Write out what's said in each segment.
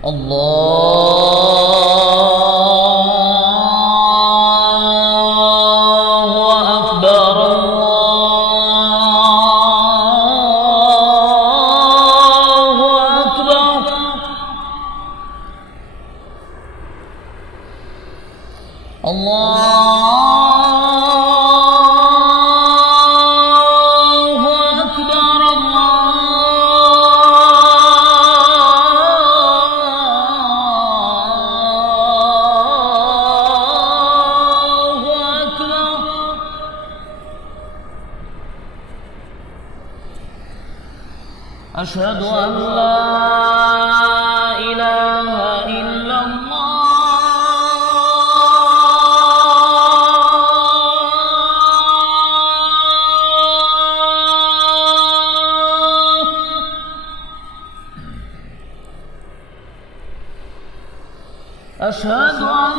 الله أكبر الله أكبر. أشهد أن لا إله إلا الله. أشهد أن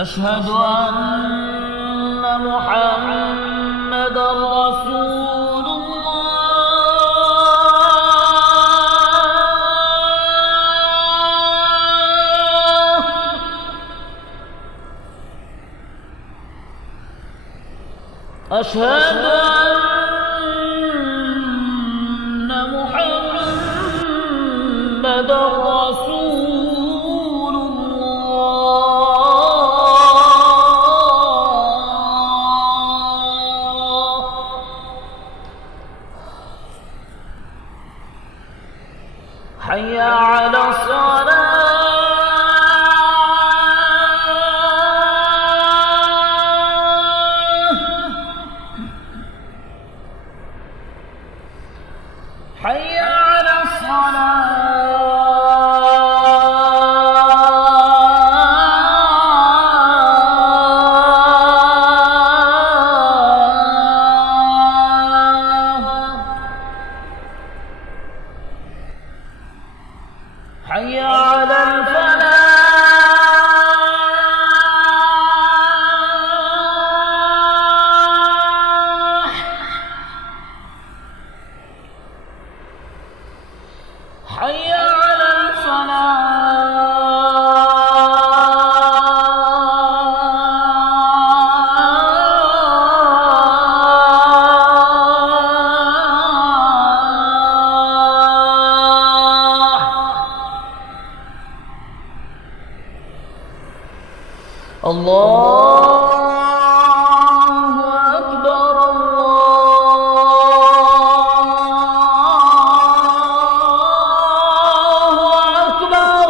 أشهد أن محمدًا رسول الله. أشهد أن محمدًا رسول الله. حي على الصلاة. حي على الصلاة. حي على الفلاح. حي على الفلاح. الله أكبر الله أكبر.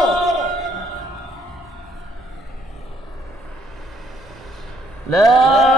لا